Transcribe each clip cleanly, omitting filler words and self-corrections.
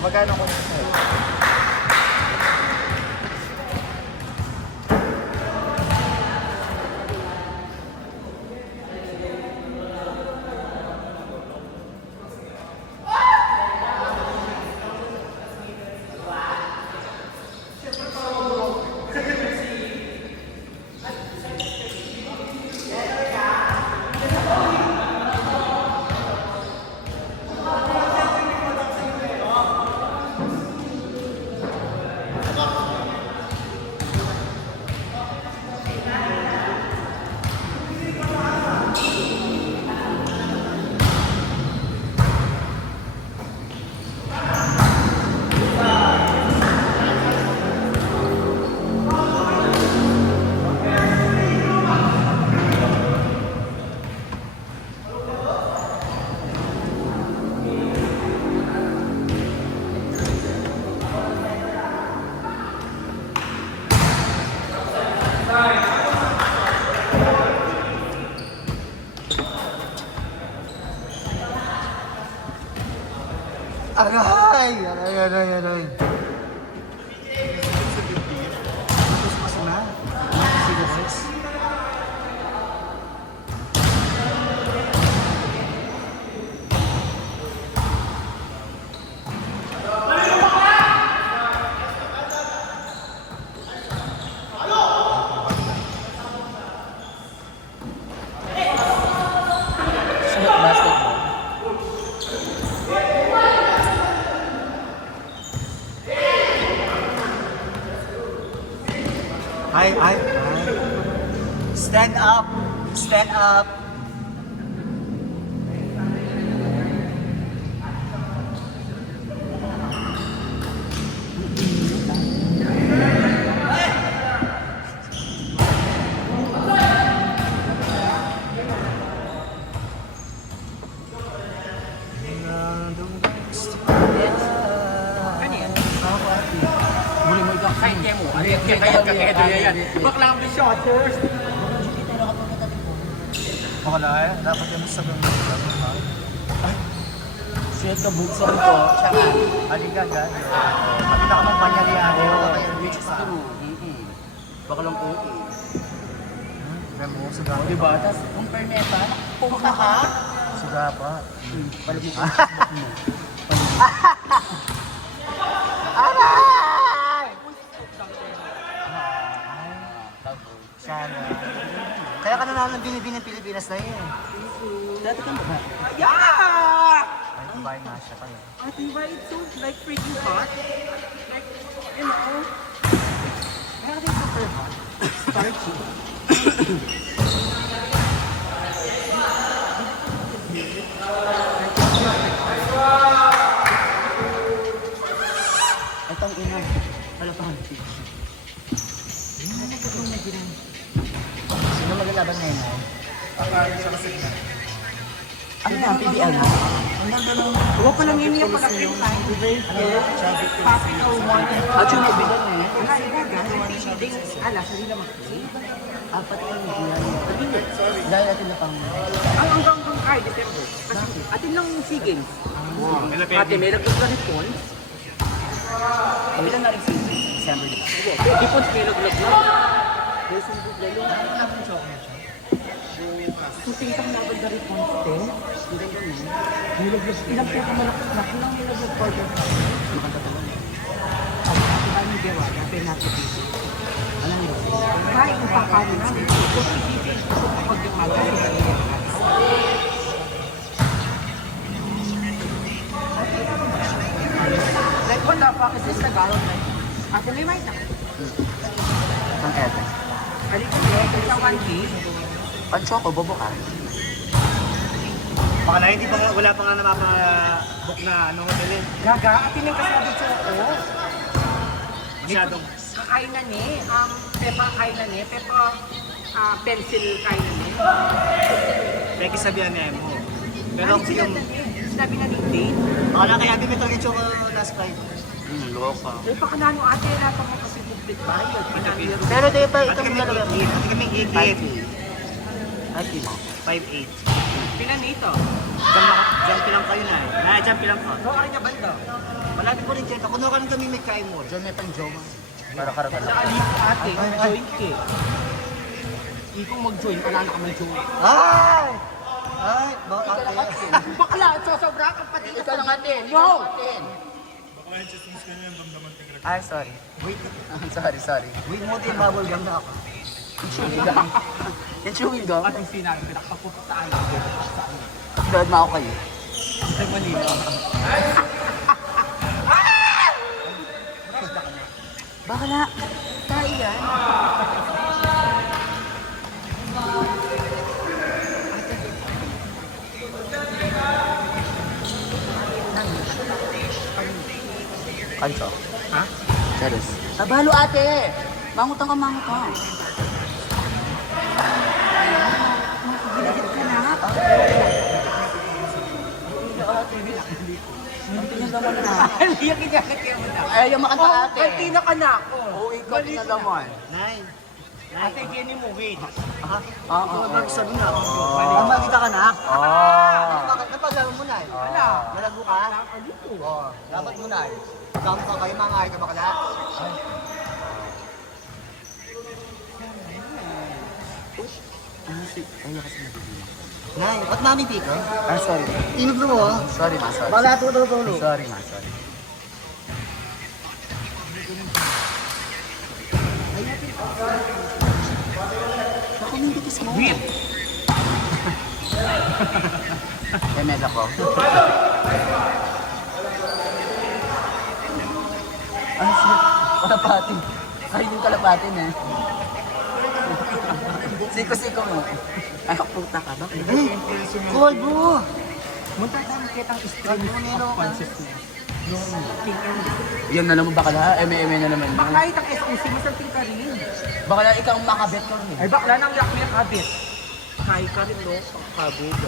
Magkano ko sa'yo? Aray. Mas na. Serious. Ay. Stand up. Stand up. Bakla mo shorters. Wala eh. Dapat yung sa ganda. Shit ka buksan ko. Tsaka. Aligaga. Kami na kamang panyalihan. Which is true. Baka lang po. Memo, suga. Diba? Tapos kung perneta, pumunta ka. Suga pa. Palag mo. Sana. Kaya ka nanalo ng binibini ng Pilipinas na yun. Dati ka ba? Yeah! Ay, kumain nga siya pala. Diba, it's so like freaking hot. Like, you know, meron din super hot. Starchy. Itong ina, wala pa kang fish. Sino maglalaban ngayon? Ano yan, PBL na? Huwag pa lang yun yung pag-apin tayo. At yung mabilan eh. Wala, ilaga. Hindi, ala, sarili naman. Apat lang yan. Dahil natin na pang... Hanggang kay December. Atin lang SEA Games. Ate, may naglag-lag points. Ilan na rin SEA Games? December na. Hindi points may naglag-lag. There's some good lalo. Kung tingin na agad na rin points, ilang pera malakas na. Ilang nilaglag quarter. Maganda talaga. Ate, tayo yung gawa. Ate, natin dito. Alam mo, kahit kung pakano namin, kung isipin, gusto ko pag-dimagay, like, what the fuck is this? Tagalog, like, ate, may mic na. Ang ete. Halika, sa 1K. Pancho ko, bobo ka. Baka na hindi pa nga, wala pa nga napapa-book na ano hotel eh. Gaga, ate, may kasabi siya ako. Masyadong. Kainan eh, pepa kainan eh, pepa pencil kainan eh. Peki sabihan niya mo. Pero Ano sila yung... sinabi na ng date? Baka na kaya bimito yung choco last Friday. Loka. Eh, pakanano ate, nata mo kasi complete bayad. Pero di ba Ate itong kami dalawa? Ate kami ikit. At mo? 5'8". Pilan nito? Diyan pilang kayo na eh. Diyan pilang ka. So, ano niya banda? Malapit ko rin dyan. Kuno ka ng gamimik kay mo. Diyan may pang-joma. Para karagan Sa alip ate, join ka. Ikong mag-join, wala na ka mag-join. Ay! Ay! Baka Bakla, sosobra ka pati. Ikaw lang atin. Wow! Ay, sorry. Wait. sorry. Wait mo din, bubble gum na ako. Yung chewing gum. Yung chewing gum. At yung sinabi, pinakapuputaan ako. Dahil mo ako kayo. Ay, malino. Bakla. Tayo yan. Kanso? Ha? Serious? Tabalo ate! Mangutang ka. Ginagit ka na. Tingnan naman na. Liyak ginagit ka mo na. Ay, yung makanta ate. Kantina ka na ako. Oo, ikaw tingnan naman. Nine. Ate, gini mo, wait. Oo. Nagsabi na ako. Ang makita ka na. Bakit? Napaglaman mo na eh. Wala. Nalago ka? Dito. Oo. Dapat mo na eh. Dami ka kayo, mga ay ka bakla. Ay, kasi nabibilang. Nine. Ba't mami piko? Ah, sorry. Inog mo oh. Sorry, ma. Sorry. Bakla ito tulo. Sorry, ma. Sorry. Baka hindi kasi mo. Wait. MS ako. Ano siya? Kalapatin. Ay, yung kalapatin eh. Siko-siko mo. Ay, puta ka ba? Cold bro. Munta tayo kitang stream of consciousness. Yung king and Yan na naman bakala. Eme-eme na naman. Baka kahit ang SOC, masalting ka rin. Bakala ikaw ang makabet ko rin. Ay, bakla nang yak may kabit. Kaya ka rin, no? Pagkabog.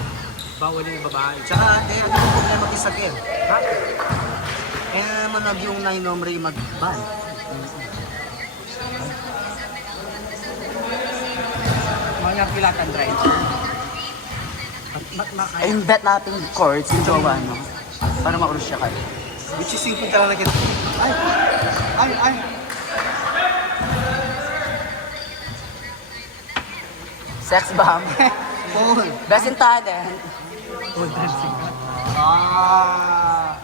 Bawal yung babae. Tsaka, ano yung problema kay Sagel? Ha? Manag yung 9 nombre mag-ban. Mga kilatan driver. Ay, yung bet natin chords, yung jowa, no? Para makurus siya kayo. Which is simple talaga kita. Ay! Sex bomb. Cool. Best in talent. Oh, dancing. Ah!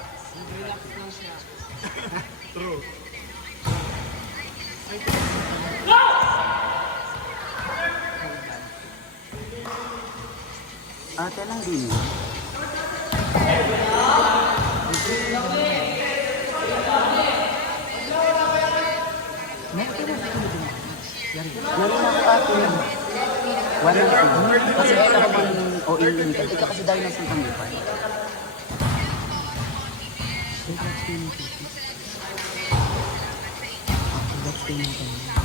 Ate lang din. Meron ako ate. Wala na ako. Kasi ito ako pang OEE. Ikaw kasi dahil nasa panggipan.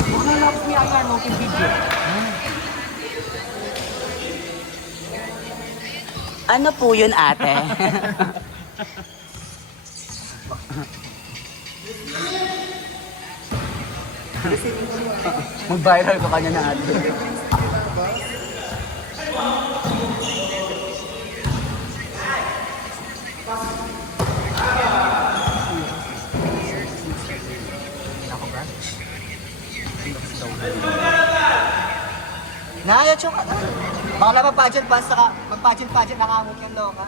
Baka nalapos niya ang ano, yung video. Ano po yun ate? Mag-viral ko kanya na ate. Naya, choka na. Baka na magpageant nakamot yung loka.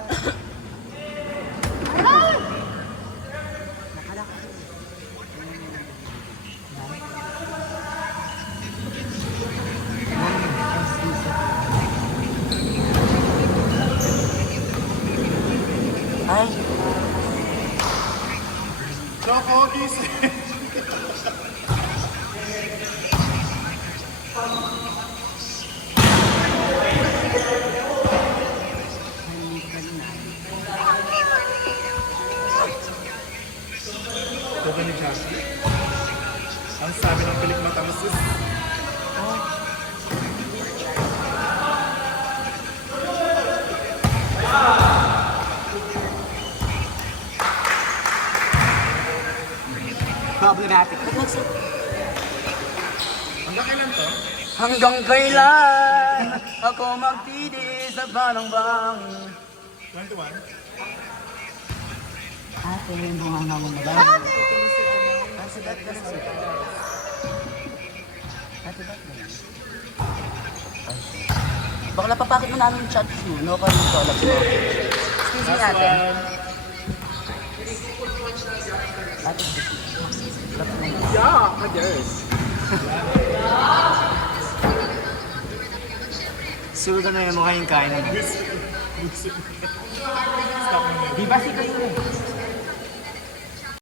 Ay, Ito ni Jasmine. Ang sabi ng pilik mata mo sis. Problematic. Hanggang kailan to? hanggang kailan ako magtitiis sa banang bangin. 21? Ate, yung bunganga mo madami. Kasi ba't kasi? Ate, ba't ganyan? Ay, shit. Baka napapakit mo namin yung chat mo. No, kami ito. Alam mo. Excuse me, ate. Ate, Yeah, yes. Sure ka na yung mukha yung kain naman. Di ba si Kayo?